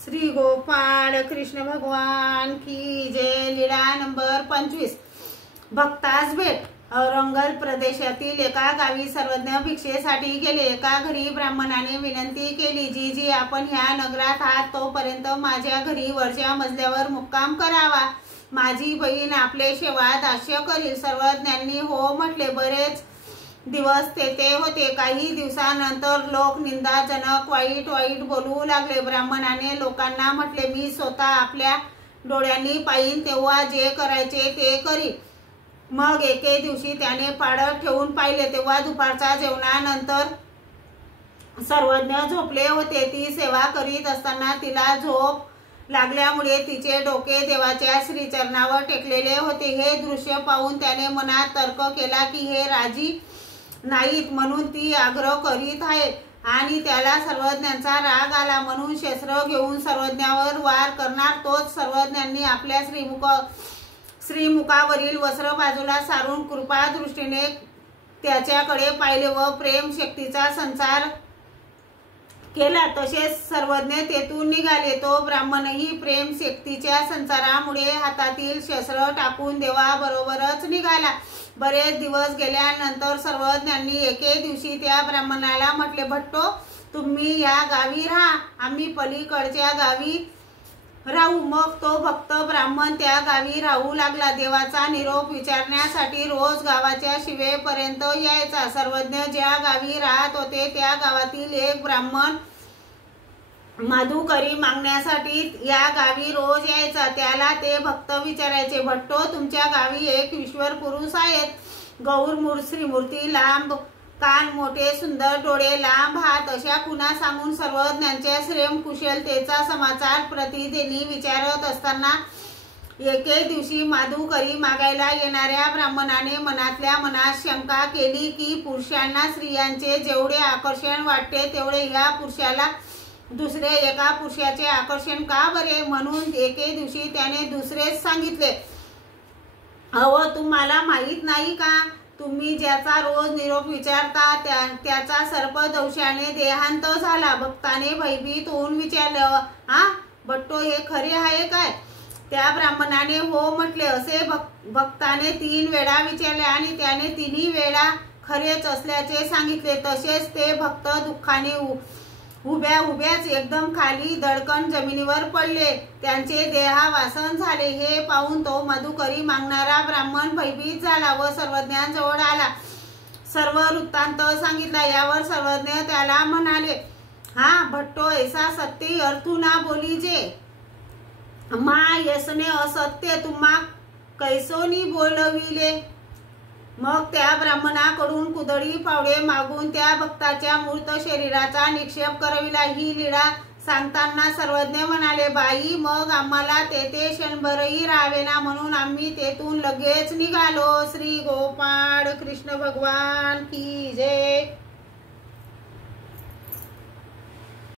श्री गोपाळ कृष्ण भगवान की जय। लीला नंबर 25। भक्तास भेट। औरंगाबाद प्रदेशातील एका गावी सर्वज्ञ भिक्षेसाठी गेले। एका घरी ब्राह्मणाने विनंती केली, जी आपण ह्या नगरात आहात तोपर्यंत माझ्या घरी वरच्या मजल्यावर मुक्काम करावा। माझी बहीण आपले सेवा दास्य करील। सर्वज्ञांनी हो म्हटले। बरेच दिवस तेथे होते। काही दिवसानंतर लोक निंदाजनक वाईट बोलू लागले। ब्राह्मणाने लोकांना म्हटले, मी स्वतः आपल्या डोळ्यांनी पाहीन तेव्हा जे करायचे ते करी। मग एके दिवशी त्याने पाळत ठेवून पाहिले तेव्हा दुपारच्या जेवणानंतर सर्वज्ञ झोपले होते। ती सेवा करीत असताना तिला झोप लागल्यामुळे तिचे डोके देवाच्या श्रीचरणावर टेकलेले होते। हे दृश्य पाहून त्याने मनात तर्क केला की हे राजी नाहीत म्हणून ती आग्रह करीत आहेत आणि त्याला सर्वज्ञांचा राग आला म्हणून शस्त्र घेऊन सर्वज्ञावर वार करणार। तोच सर्वज्ञांनी आपल्या श्रीमुखावरील वस्त्र बाजूला सारून कृपा दृष्टीने त्याच्याकडे पाहिले व प्रेम शक्तीचा संचार केला। तसेच सर्वज्ञ तेथून निघाले। तो ब्राह्मणही प्रेम शक्तीच्या संचारामुळे हातातील शस्त्र टाकून देवाबरोबरच निघाला। बरेच दिवस गेल्यानंतर सर्वज्ञांनी एके दिवशी त्या ब्राह्मणाला म्हटले, भट्टो, तुम्ही या गावी राहा, आम्ही पलीकडच्या गावी राहू। मग तो भक्त ब्राह्मण त्या गावी राहू लागला। देवाचा निरोप विचारण्यासाठी रोज गावाच्या शिवेपर्यंत यायचा। सर्वज्ञ ज्या गावी राहत होते त्या गावातील एक ब्राह्मण माधुकरी मागण्यासाठी या गावी रोज यायचा। त्याला ते भक्त विचारायचे, भट्टो, तुमच्या गावी एक ईश्वर पुरुष आहेत, गौर श्रीमूर्ती, लांब कान, मोठे सुंदर डोळे, लांब हात, अशा खुणा सांगून सर्वज्ञांच्या श्रेम कुशलतेचा समाचार प्रतिदिनी विचारत असताना एके दिवशी माधुकरी मागायला येणाऱ्या ब्राह्मणाने मनातल्या मनात शंका केली की पुरुषांना स्त्रियांचे जेवढे आकर्षण वाटते तेवढे ह्या पुरुषाला दुसरे एका पुरुषाचे आकर्षण का बरे। म्हणून एके दिवशी त्याने दुसरेच सांगितले, अहो, तुम्हाला माहित नाही का, तुम्ही ज्याचा रोज निरोप विचारता त्याचा सर्पदंशाने देहांत झाला। भक्ताने भयभीत होऊन विचारलं, हा भट्टो, हे खरे आहे काय? त्या ब्राह्मणाने हो म्हटले। असे भक्ताने 3 वेळा विचारले आणि त्याने 3 वेळा खरेच असल्याचे सांगितले। तसेच ते भक्त दुःखाने उभ्याच एकदम खाली दडकन जमिनीवर पडले, त्यांचे देहावासन झाले। हे पाहून तो मधुकरी मागणारा ब्राह्मण भयभीत झाला व सर्वज्ञांजवळ आला। सर्व वृत्तांत सांगितला। यावर सर्वज्ञ त्याला म्हणाले, हा भट्टो, ऐसा सत्य अर्थू ना बोलीजे, मा यसने असत्य तुम्हा कैसोनी बोलविले। मग त्या ब्राह्मणाकडून कुदळी पावडे मागून त्या भक्ताच्या मूर्त शरीराचा निक्षेप करविला। ही लीळा सांगताना सर्वज्ञ म्हणाले, बाई, मग आम्हाला तेथे क्षणभरही राहावे ना, म्हणून आम्ही तेथून लगेच निघालो। श्री गोपाळ कृष्ण भगवान की जय।